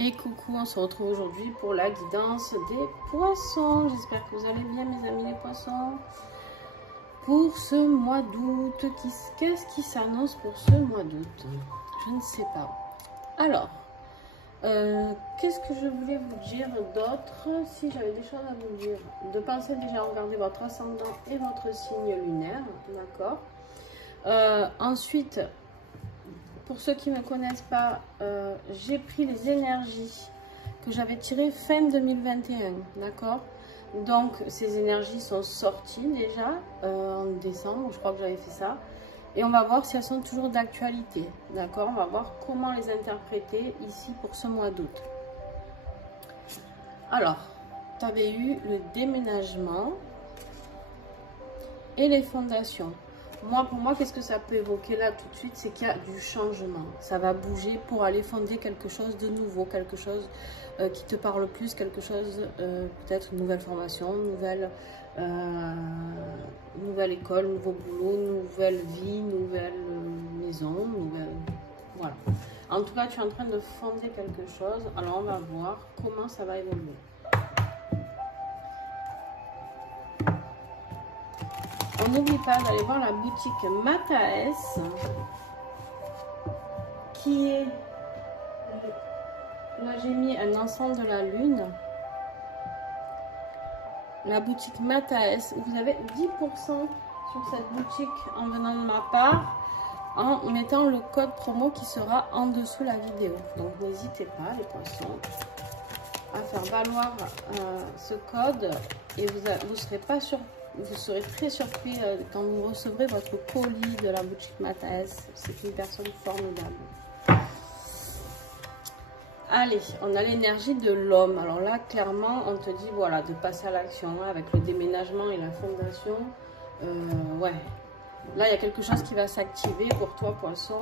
Et coucou, on se retrouve aujourd'hui pour la guidance des poissons. J'espère que vous allez bien mes amis les poissons. Pour ce mois d'août, qu'est-ce qui s'annonce pour ce mois d'août? Je ne sais pas. Alors, qu'est-ce que je voulais vous dire d'autre? Si j'avais des choses à vous dire, de penser déjà à regarder votre ascendant et votre signe lunaire, d'accord? Ensuite, pour ceux qui ne me connaissent pas, j'ai pris les énergies que j'avais tirées fin 2021, d'accord? Donc, ces énergies sont sorties déjà en décembre, je crois que j'avais fait ça. Et on va voir si elles sont toujours d'actualité, d'accord? On va voir comment les interpréter ici pour ce mois d'août. Alors, tu avais eu le déménagement et les fondations. Pour moi, qu'est-ce que ça peut évoquer là tout de suite? C'est qu'il y a du changement. Ça va bouger pour aller fonder quelque chose de nouveau, quelque chose qui te parle plus, quelque chose, peut-être une nouvelle formation, nouvelle école, nouveau boulot, nouvelle vie, nouvelle maison, voilà. En tout cas, tu es en train de fonder quelque chose. Alors, on va voir comment ça va évoluer. On n'oublie pas d'aller voir la boutique Mataes, qui est, là j'ai mis un ensemble de la lune, la boutique Mataes, vous avez 10% sur cette boutique en venant de ma part, en mettant le code promo qui sera en dessous la vidéo. Donc n'hésitez pas les poissons à faire valoir ce code et vous serez pas surpris. Vous serez très surpris quand vous recevrez votre colis de la boutique Mataes. C'est une personne formidable. Allez, on a l'énergie de l'homme. Alors là, clairement, on te dit, voilà, de passer à l'action avec le déménagement et la fondation. Ouais, là, il y a quelque chose qui va s'activer pour toi, poisson.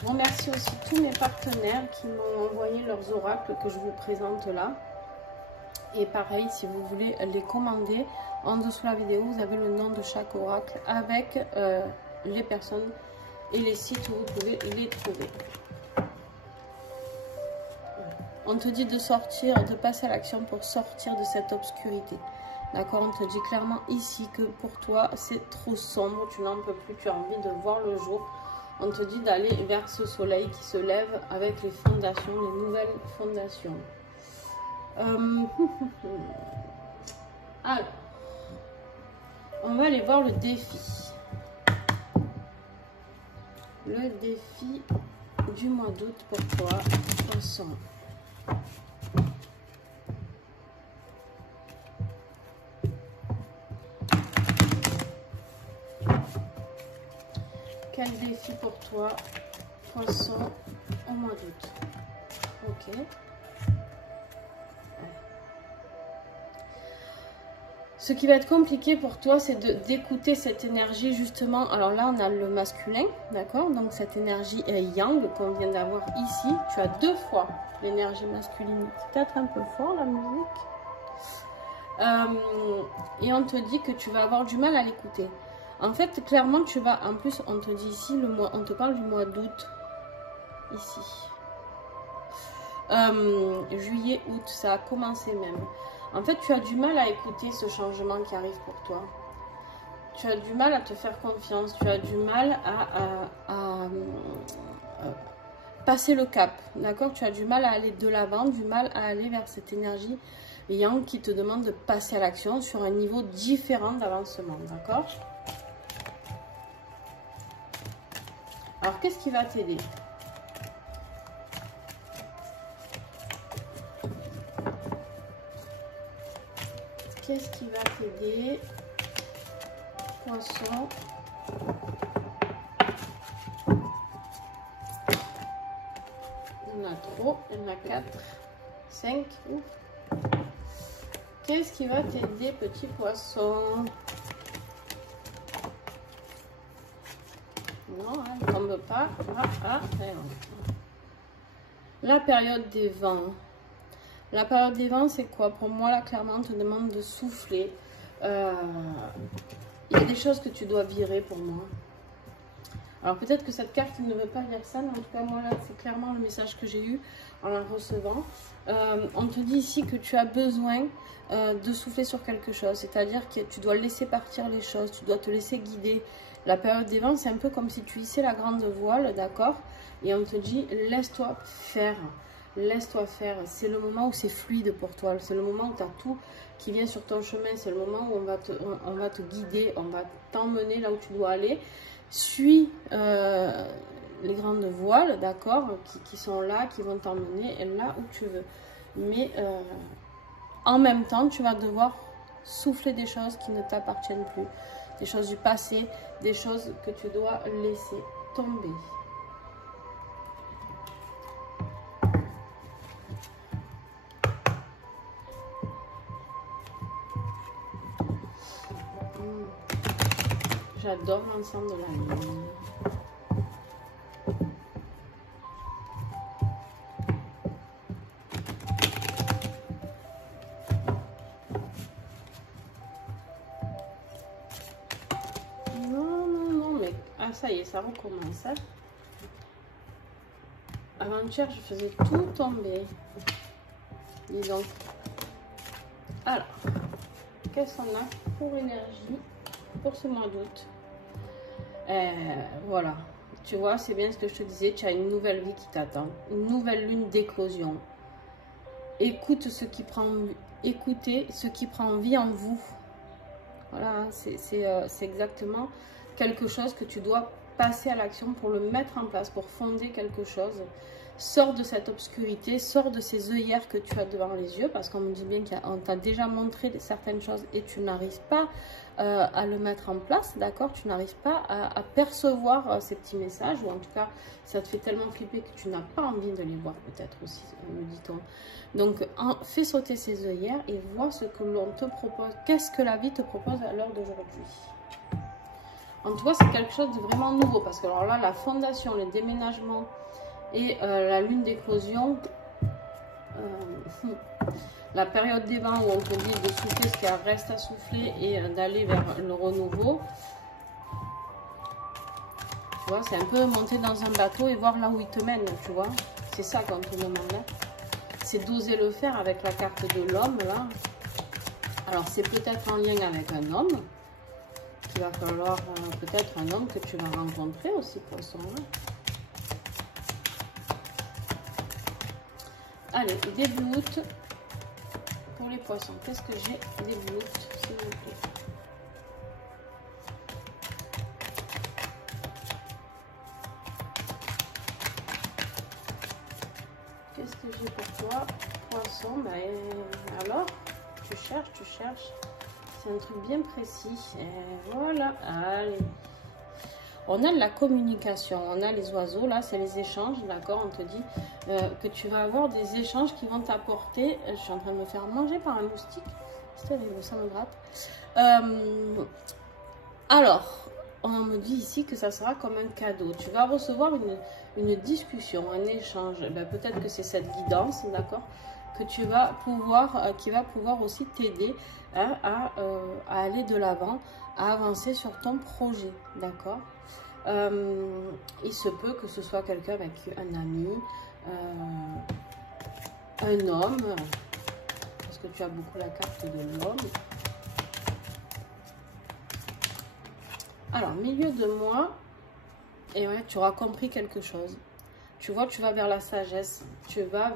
Je remercie aussi tous mes partenaires qui m'ont envoyé leurs oracles que je vous présente là. Et pareil, si vous voulez les commander, en dessous de la vidéo, vous avez le nom de chaque oracle avec les personnes et les sites où vous pouvez les trouver. On te dit de sortir, de passer à l'action pour sortir de cette obscurité. D'accord? On te dit clairement ici que pour toi, c'est trop sombre, tu n'en peux plus, tu as envie de voir le jour. On te dit d'aller vers ce soleil qui se lève avec les fondations, les nouvelles fondations. Alors, on va aller voir le défi. Le défi du mois d'août pour toi, poisson. Quel défi pour toi, poisson, au mois d'août? Ok. Ce qui va être compliqué pour toi, c'est d'écouter cette énergie justement. Alors là, on a le masculin, d'accord? Donc cette énergie est yang qu'on vient d'avoir ici. Tu as deux fois l'énergie masculine. C'est peut-être un peu fort la musique. Et on te dit que tu vas avoir du mal à l'écouter. En fait, clairement, tu vas, en plus, on te dit ici, on te parle du mois d'août, ici. Juillet, août, ça a commencé même. En fait, tu as du mal à écouter ce changement qui arrive pour toi. Tu as du mal à te faire confiance, tu as du mal à passer le cap, d'accord? Tu as du mal à aller de l'avant, du mal à aller vers cette énergie yang qui te demande de passer à l'action sur un niveau différent d'avancement, d'accord? Alors, qu'est-ce qui va t'aider? Qu'est-ce qui va t'aider, poisson? Il y en a trop, il y en a 4, 5. Ouf. Qu'est-ce qui va t'aider, petit poisson? Non, elle ne tombe pas. La période des vents. La période des vents, c'est quoi? Pour moi, là, clairement, on te demande de souffler. Il y a des choses que tu dois virer pour moi. Alors, peut-être que cette carte ne veut pas dire ça, mais en tout cas, moi, là, c'est clairement le message que j'ai eu en la recevant. On te dit ici que tu as besoin de souffler sur quelque chose. C'est-à-dire que tu dois laisser partir les choses, tu dois te laisser guider. La période des vents, c'est un peu comme si tu hissais la grande voile, d'accord? Et on te dit, laisse-toi faire. Laisse-toi faire. C'est le moment où c'est fluide pour toi. C'est le moment où tu as tout qui vient sur ton chemin. C'est le moment où on va te guider. On va t'emmener là où tu dois aller. Suis les grandes voiles, d'accord, qui sont là, qui vont t'emmener là où tu veux. Mais en même temps, tu vas devoir souffler des choses qui ne t'appartiennent plus. Des choses du passé, des choses que tu dois laisser tomber. J'adore l'ensemble de la lune. Non, mais... Ah, ça y est, ça recommence. Hein. Avant-hier, je faisais tout tomber. Dis donc. Alors, qu'est-ce qu'on a pour énergie pour ce mois d'août? Voilà, tu vois, c'est bien ce que je te disais, tu as une nouvelle vie qui t'attend, une nouvelle lune d'éclosion. Écoute ce qui prend, écoutez ce qui prend vie en vous. Voilà, c'est exactement quelque chose que tu dois passer à l'action pour le mettre en place, pour fonder quelque chose. Sors de cette obscurité, sors de ces œillères que tu as devant les yeux, parce qu'on me dit bien qu'on t'a déjà montré certaines choses et tu n'arrives pas à le mettre en place, d'accord? Tu n'arrives pas à percevoir ces petits messages, ou en tout cas, ça te fait tellement flipper que tu n'as pas envie de les voir, peut-être aussi, me dit-on. Donc, fais sauter ces œillères et vois ce que l'on te propose. Qu'est-ce que la vie te propose à l'heure d'aujourd'hui? En tout cas, c'est quelque chose de vraiment nouveau, parce que alors là, la fondation, les déménagements, et la lune d'éclosion, la période des vents où on te dit de souffler ce qui reste à souffler et d'aller vers le renouveau. Tu vois, c'est un peu monter dans un bateau et voir là où il te mène, tu vois. C'est ça qu'on te demande là. C'est d'oser le faire avec la carte de l'homme là. Alors c'est peut-être en lien avec un homme. Il va falloir peut-être un homme que tu vas rencontrer aussi, poisson là. Allez, début août pour les poissons. Qu'est-ce que j'ai début août, s'il vous plaît? Qu'est-ce que j'ai pour toi, poisson? Ben, alors, tu cherches. C'est un truc bien précis. Et voilà, allez. On a de la communication, on a les oiseaux, là c'est les échanges, d'accord? On te dit que tu vas avoir des échanges qui vont t'apporter... Je suis en train de me faire manger par un moustique, c'est terrible, ça me gratte. Alors, on me dit ici que ça sera comme un cadeau. Tu vas recevoir une discussion, un échange. Ben, peut-être que c'est cette guidance, d'accord? Que tu vas pouvoir, qui va pouvoir aussi t'aider hein, à aller de l'avant, à avancer sur ton projet, d'accord? Il se peut que ce soit quelqu'un avec un ami, un homme, parce que tu as beaucoup la carte de l'homme. Alors, milieu de mois, et ouais, tu auras compris quelque chose. Tu vois, tu vas vers la sagesse, tu vas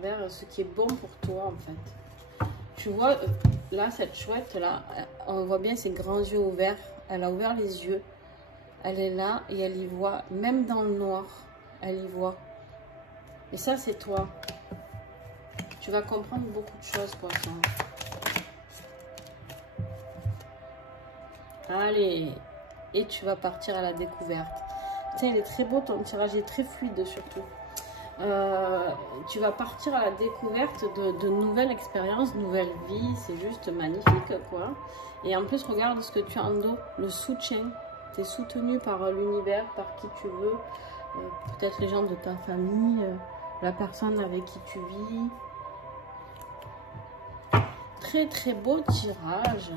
vers ce qui est bon pour toi en fait. Tu vois, là, cette chouette là, on voit bien ses grands yeux ouverts, elle a ouvert les yeux. Elle est là et elle y voit, même dans le noir, elle y voit. Et ça, c'est toi. Tu vas comprendre beaucoup de choses, poisson. Allez, et tu vas partir à la découverte. Tu sais, il est très beau, ton tirage est très fluide surtout. Tu vas partir à la découverte de nouvelles expériences, nouvelles vies. C'est juste magnifique, quoi. Et en plus, regarde ce que tu as en dos, le soutien. Tu es soutenu par l'univers, par qui tu veux, peut-être les gens de ta famille, la personne avec qui tu vis. très très beau tirage.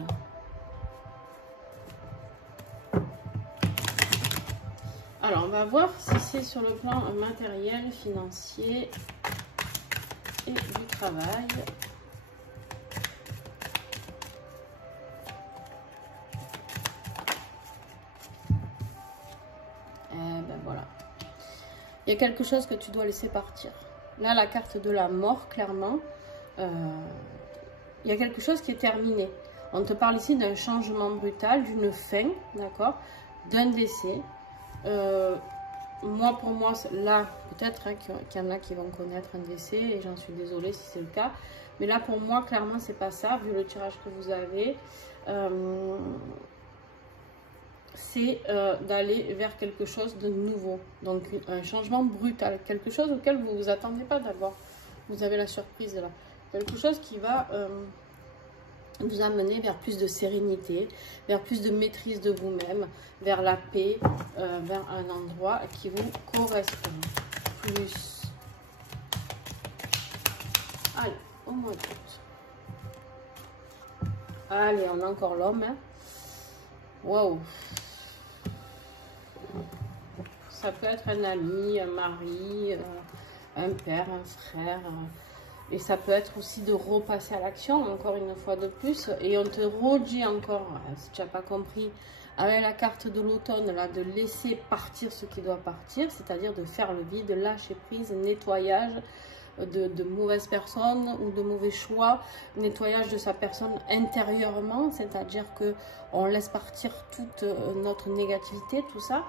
Alors, on va voir si c'est sur le plan matériel, financier et du travail. Ben voilà. Il y a quelque chose que tu dois laisser partir. Là, la carte de la mort, clairement, il y a quelque chose qui est terminé. On te parle ici d'un changement brutal, d'une fin, d'accord, d'un décès. Moi, pour moi, là, peut-être hein, qu'il y en a qui vont connaître un décès, et j'en suis désolée si c'est le cas. Mais là, pour moi, clairement, c'est pas ça, vu le tirage que vous avez. C'est d'aller vers quelque chose de nouveau. Donc, un changement brutal. Quelque chose auquel vous ne vous attendez pas d'abord. Vous avez la surprise là. Quelque chose qui va vous amener vers plus de sérénité, vers plus de maîtrise de vous-même, vers la paix, vers un endroit qui vous correspond. Plus. Allez, au mois d'août. Allez, on a encore l'homme. Hein. Waouh! Ça peut être un ami, un mari, un père, un frère. Et ça peut être aussi de repasser à l'action, encore une fois de plus. Et on te redit encore, si tu n'as pas compris, avec la carte de l'automne, là, de laisser partir ce qui doit partir, c'est-à-dire de faire le vide, lâcher prise, nettoyage de mauvaises personnes ou de mauvais choix, nettoyage de sa personne intérieurement, c'est-à-dire qu'on laisse partir toute notre négativité, tout ça.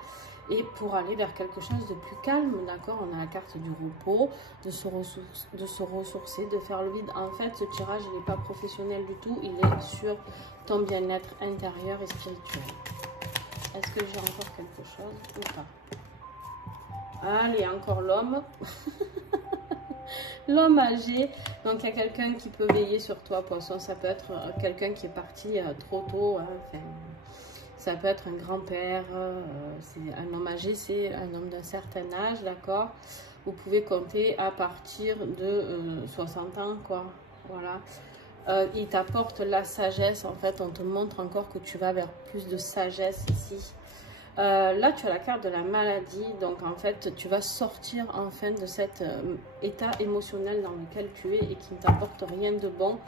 Et pour aller vers quelque chose de plus calme, d'accord, on a la carte du repos, de se ressourcer, de faire le vide. En fait, ce tirage, il n'est pas professionnel du tout, il est sur ton bien-être intérieur et spirituel. Est-ce que j'ai encore quelque chose ou pas? Allez, encore l'homme. L'homme âgé, donc il y a quelqu'un qui peut veiller sur toi, poisson. Ça peut être quelqu'un qui est parti trop tôt, hein, enfin, ça peut être un grand-père, c'est un homme âgé, c'est un homme d'un certain âge, d'accord. Vous pouvez compter à partir de 60 ans, quoi, voilà. Il t'apporte la sagesse, en fait, on te montre encore que tu vas vers plus de sagesse ici. Là, tu as la carte de la maladie, donc en fait, tu vas sortir enfin de cet état émotionnel dans lequel tu es et qui ne t'apporte rien de bon,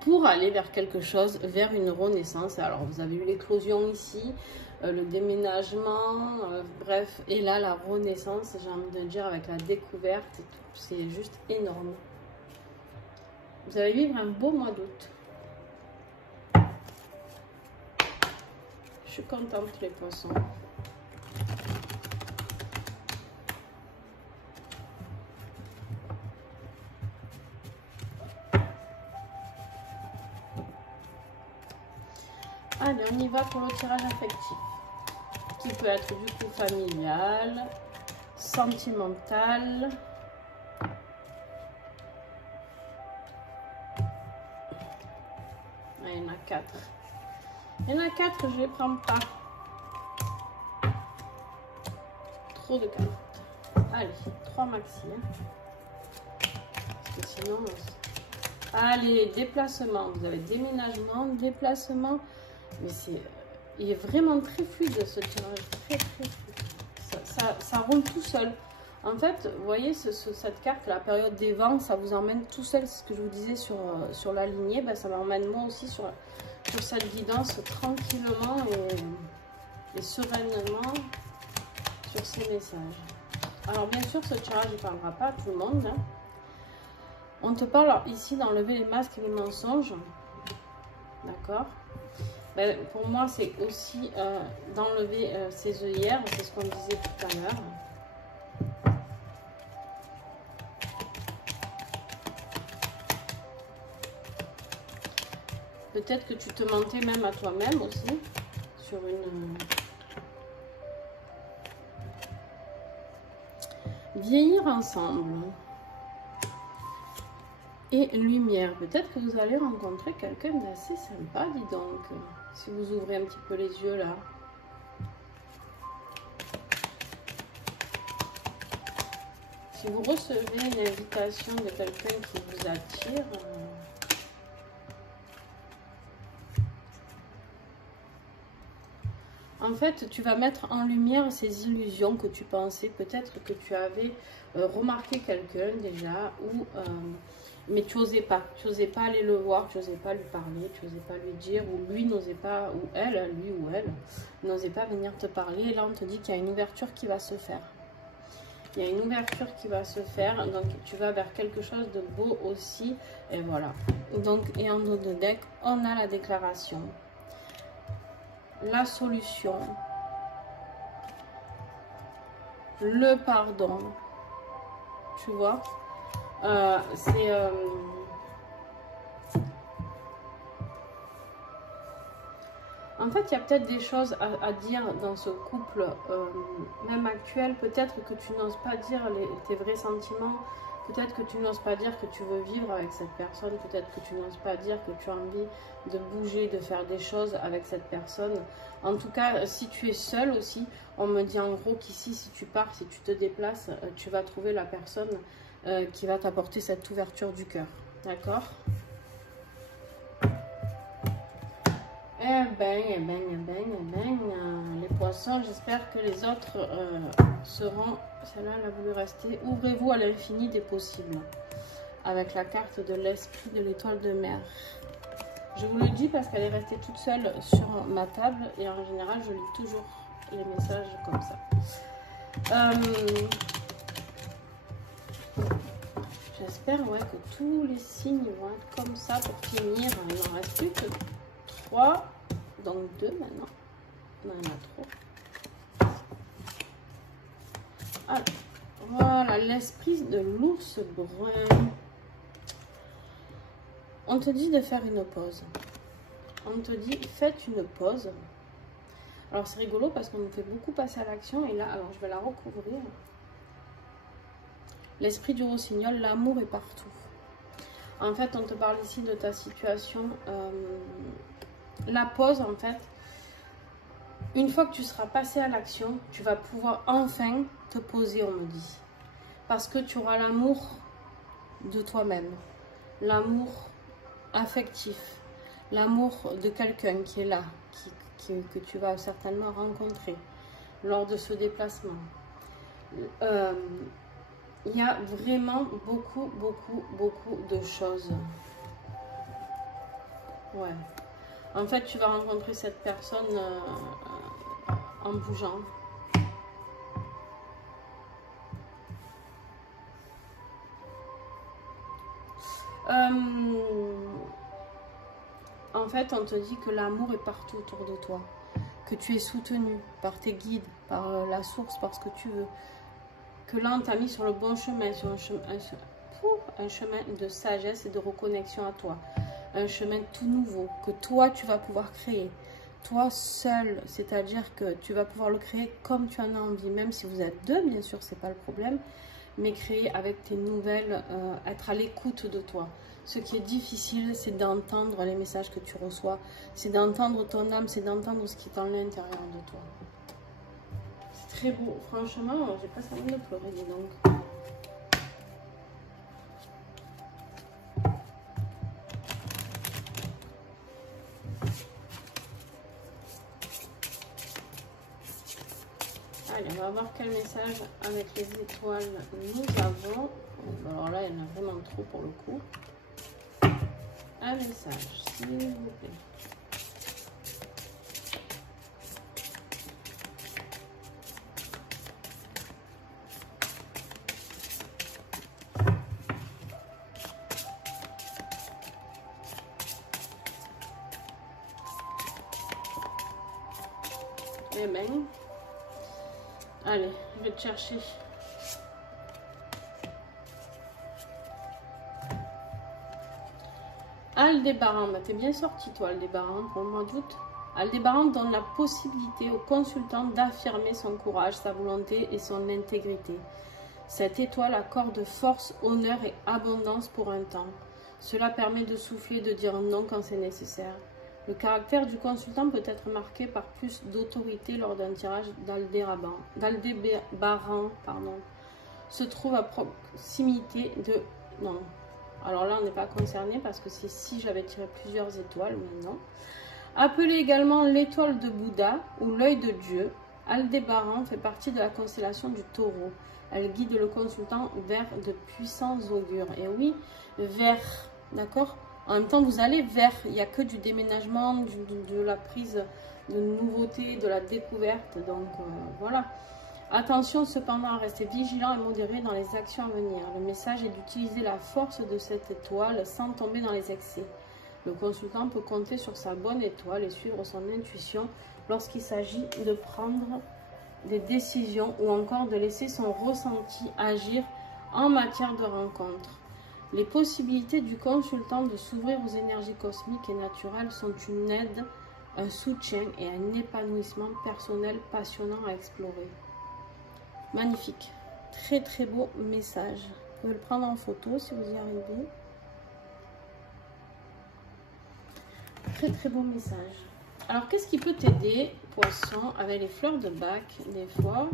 pour aller vers quelque chose, vers une renaissance. Alors, vous avez eu l'éclosion ici, le déménagement, bref, et là, la renaissance, j'ai envie de dire, avec la découverte et tout, c'est juste énorme. Vous allez vivre un beau mois d'août. Je suis contente, les poissons. Allez, on y va pour le tirage affectif, qui peut être du coup familial, sentimental. Ah, il y en a 4. Il y en a 4, je ne les prends pas. Trop de cartes. Allez, 3 maxi. Hein. Parce que sinon... Allez, déplacement. Vous avez déménagement, déplacement. Mais il est vraiment très fluide ce tirage. Très fluide. Ça roule tout seul. En fait, vous voyez cette carte, la période des vents, ça vous emmène tout seul. C'est ce que je vous disais sur la lignée. Ben, ça m'emmène moi aussi sur cette guidance tranquillement et sereinement sur ces messages. Alors bien sûr, ce tirage ne parlera pas à tout le monde. Hein. On te parle ici d'enlever les masques et les mensonges. D'accord. Ben, pour moi, c'est aussi d'enlever ses œillères. C'est ce qu'on disait tout à l'heure. Peut-être que tu te mentais même à toi-même aussi. Sur une... Vieillir ensemble. Et lumière. Peut-être que vous allez rencontrer quelqu'un d'assez sympa, dis donc. Si vous ouvrez un petit peu les yeux là. Si vous recevez une invitation de quelqu'un qui vous attire, En fait, tu vas mettre en lumière ces illusions que tu pensais. Peut-être que tu avais remarqué quelqu'un déjà, ou, mais tu n'osais pas. Tu n'osais pas aller le voir, tu n'osais pas lui parler, tu n'osais pas lui dire, ou lui n'osait pas, ou elle, lui ou elle, n'osait pas venir te parler. Et là, on te dit qu'il y a une ouverture qui va se faire. Il y a une ouverture qui va se faire, donc tu vas vers quelque chose de beau aussi. Et voilà. Donc, et en dos de deck, on a la déclaration. La solution, le pardon, tu vois, c'est en fait, il y a peut-être des choses à dire dans ce couple, même actuel. Peut-être que tu n'oses pas dire tes vrais sentiments. Peut-être que tu n'oses pas dire que tu veux vivre avec cette personne. Peut-être que tu n'oses pas dire que tu as envie de bouger, de faire des choses avec cette personne. En tout cas, si tu es seul aussi, on me dit en gros qu'ici, si tu pars, si tu te déplaces, tu vas trouver la personne qui va t'apporter cette ouverture du cœur. D'accord ? Les poissons, j'espère que les autres seront... Celle-là, elle a voulu rester. Ouvrez-vous à l'infini des possibles. Avec la carte de l'esprit de l'étoile de mer. Je vous le dis parce qu'elle est restée toute seule sur ma table. Et en général, je lis toujours les messages comme ça. J'espère que tous les signes vont être comme ça pour finir. Il n'en reste plus que 3. Donc 2 maintenant. Non, il y en a trop. Alors, voilà, l'esprit de l'ours brun. On te dit de faire une pause. On te dit, faites une pause. Alors, c'est rigolo parce qu'on nous fait beaucoup passer à l'action. Et là, alors, je vais la recouvrir. L'esprit du rossignol, l'amour est partout. En fait, on te parle ici de ta situation. La pause, en fait, une fois que tu seras passé à l'action, tu vas pouvoir enfin te poser, on me dit. Parce que tu auras l'amour de toi-même, l'amour affectif, l'amour de quelqu'un qui est là, que tu vas certainement rencontrer lors de ce déplacement. Il y a vraiment beaucoup de choses. Ouais. En fait, tu vas rencontrer cette personne en bougeant. En fait, on te dit que l'amour est partout autour de toi. Que tu es soutenu par tes guides, par la source, par ce que tu veux. Que là, on t'a mis sur le bon chemin, sur un chemin de sagesse et de reconnexion à toi. Un chemin tout nouveau, que toi, tu vas pouvoir créer. Toi seul, c'est-à-dire que tu vas pouvoir le créer comme tu en as envie. Même si vous êtes deux, bien sûr, c'est pas le problème. Mais créer avec tes nouvelles, être à l'écoute de toi. Ce qui est difficile, c'est d'entendre les messages que tu reçois. C'est d'entendre ton âme, c'est d'entendre ce qui est en l'intérieur de toi. C'est très beau. Franchement, j'ai presque envie de pleurer, dis donc. Allez, on va voir quel message avec les étoiles nous avons. Alors là, il y en a vraiment trop pour le coup. Un message, s'il vous plaît. Eh ben, allez, je vais te chercher. Aldébaran, t'es bien sorti toi Aldébaran pour le mois d'août. Aldébaran donne la possibilité au consultant d'affirmer son courage, sa volonté et son intégrité. Cette étoile accorde force, honneur et abondance pour un temps. Cela permet de souffler et de dire non quand c'est nécessaire. Le caractère du consultant peut être marqué par plus d'autorité lors d'un tirage d'Aldébaran. Se trouve à proximité de... Non. Alors là, on n'est pas concerné parce que c'est si j'avais tiré plusieurs étoiles, mais non. Appelée également l'étoile de Bouddha ou l'œil de Dieu, Aldébaran fait partie de la constellation du Taureau. Elle guide le consultant vers de puissants augures. Et oui, vers, d'accord? En même temps, vous allez vers, il n'y a que du déménagement, de la prise de nouveautés, de la découverte. Donc, voilà. Attention cependant à rester vigilant et modéré dans les actions à venir. Le message est d'utiliser la force de cette étoile sans tomber dans les excès. Le consultant peut compter sur sa bonne étoile et suivre son intuition lorsqu'il s'agit de prendre des décisions ou encore de laisser son ressenti agir en matière de rencontre. Les possibilités du consultant de s'ouvrir aux énergies cosmiques et naturelles sont une aide, un soutien et un épanouissement personnel passionnant à explorer. Magnifique, très très beau message. Vous pouvez le prendre en photo si vous y arrivez. Très très beau message. Alors qu'est-ce qui peut t'aider, poisson, avec les fleurs de bac? Des fois,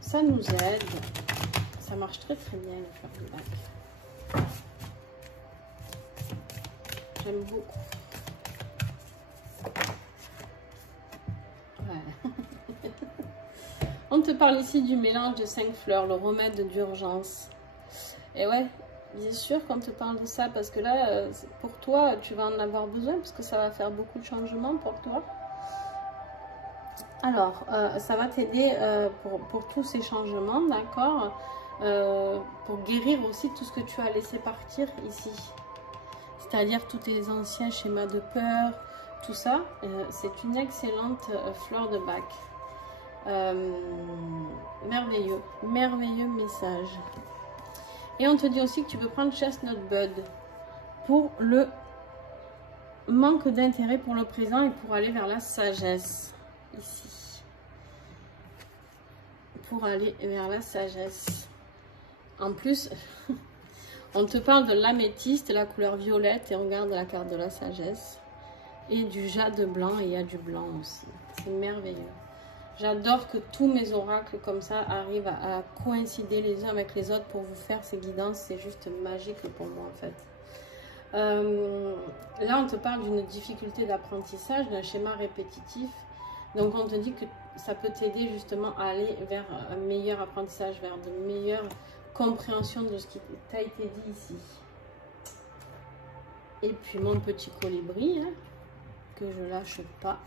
ça nous aide. Ça marche très très bien les fleurs de bac. J'aime beaucoup. Ouais. On te parle ici du mélange de 5 fleurs, le remède d'urgence. Et ouais, bien sûr qu'on te parle de ça, parce que là, pour toi, tu vas en avoir besoin, parce que ça va faire beaucoup de changements pour toi. Alors, ça va t'aider pour tous ces changements, d'accord, pour guérir aussi tout ce que tu as laissé partir ici. C'est-à-dire tous tes anciens schémas de peur, tout ça. C'est une excellente fleur de bac. Merveilleux, merveilleux message. Et on te dit aussi que tu peux prendre Chestnut Bud pour le manque d'intérêt pour le présent et pour aller vers la sagesse. Ici. Pour aller vers la sagesse. En plus, on te parle de l'améthyste, la couleur violette, et on regarde la carte de la sagesse. Et du jade blanc, et il y a du blanc aussi. C'est merveilleux. J'adore que tous mes oracles comme ça arrivent à coïncider les uns avec les autres pour vous faire ces guidances. C'est juste magique pour moi en fait. Là, on te parle d'une difficulté d'apprentissage, d'un schéma répétitif. Donc, on te dit que ça peut t'aider justement à aller vers un meilleur apprentissage, vers de meilleures compréhensions de ce qui t'a été dit ici. Et puis, mon petit colibri, hein, que je lâche pas.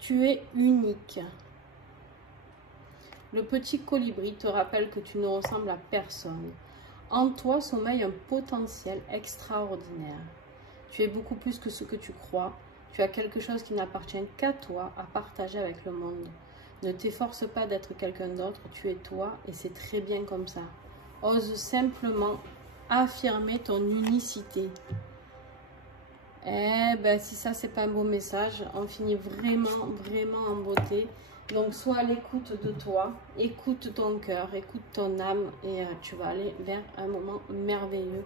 Tu es unique. Le petit colibri te rappelle que tu ne ressembles à personne. En toi sommeille un potentiel extraordinaire. Tu es beaucoup plus que ce que tu crois. Tu as quelque chose qui n'appartient qu'à toi à partager avec le monde. Ne t'efforce pas d'être quelqu'un d'autre, tu es toi et c'est très bien comme ça. Ose simplement affirmer ton unicité. Eh ben, si ça, c'est pas un beau message, on finit vraiment, vraiment en beauté. Donc, sois à l'écoute de toi, écoute ton cœur, écoute ton âme et tu vas aller vers un moment merveilleux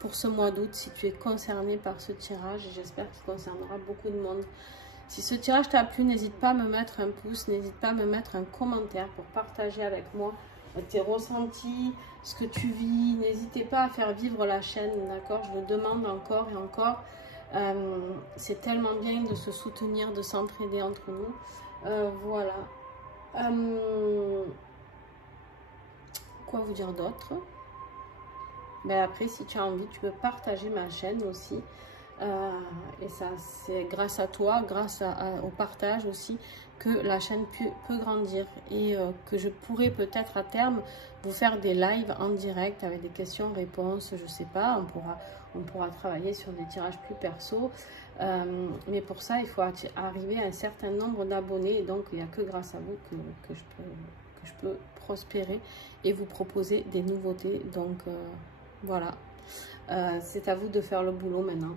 pour ce mois d'août si tu es concerné par ce tirage. Et j'espère qu'il concernera beaucoup de monde. Si ce tirage t'a plu, n'hésite pas à me mettre un pouce, n'hésite pas à me mettre un commentaire pour partager avec moi tes ressentis, ce que tu vis. N'hésitez pas à faire vivre la chaîne, d'accord? Je le demande encore et encore. C'est tellement bien de se soutenir, de s'entraider entre nous. Voilà. Quoi vous dire d'autre? Ben après, si tu as envie, tu peux partager ma chaîne aussi. Et ça, c'est grâce à toi, grâce au partage aussi, que la chaîne peut grandir. Et que je pourrais peut-être à terme vous faire des lives en direct avec des questions-réponses. Je sais pas, on pourra travailler sur des tirages plus perso. Mais pour ça, il faut arriver à un certain nombre d'abonnés. Et donc, il n'y a que grâce à vous que je peux prospérer et vous proposer des nouveautés. Donc, voilà. C'est à vous de faire le boulot maintenant.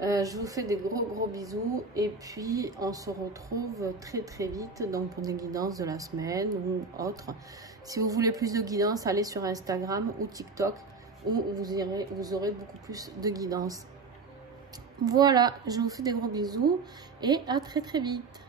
Je vous fais des gros bisous. Et puis, on se retrouve très vite. Donc, pour des guidances de la semaine ou autre. Si vous voulez plus de guidance, allez sur Instagram ou TikTok. Où vous aurez beaucoup plus de guidance. Voilà, je vous fais des gros bisous et à très vite.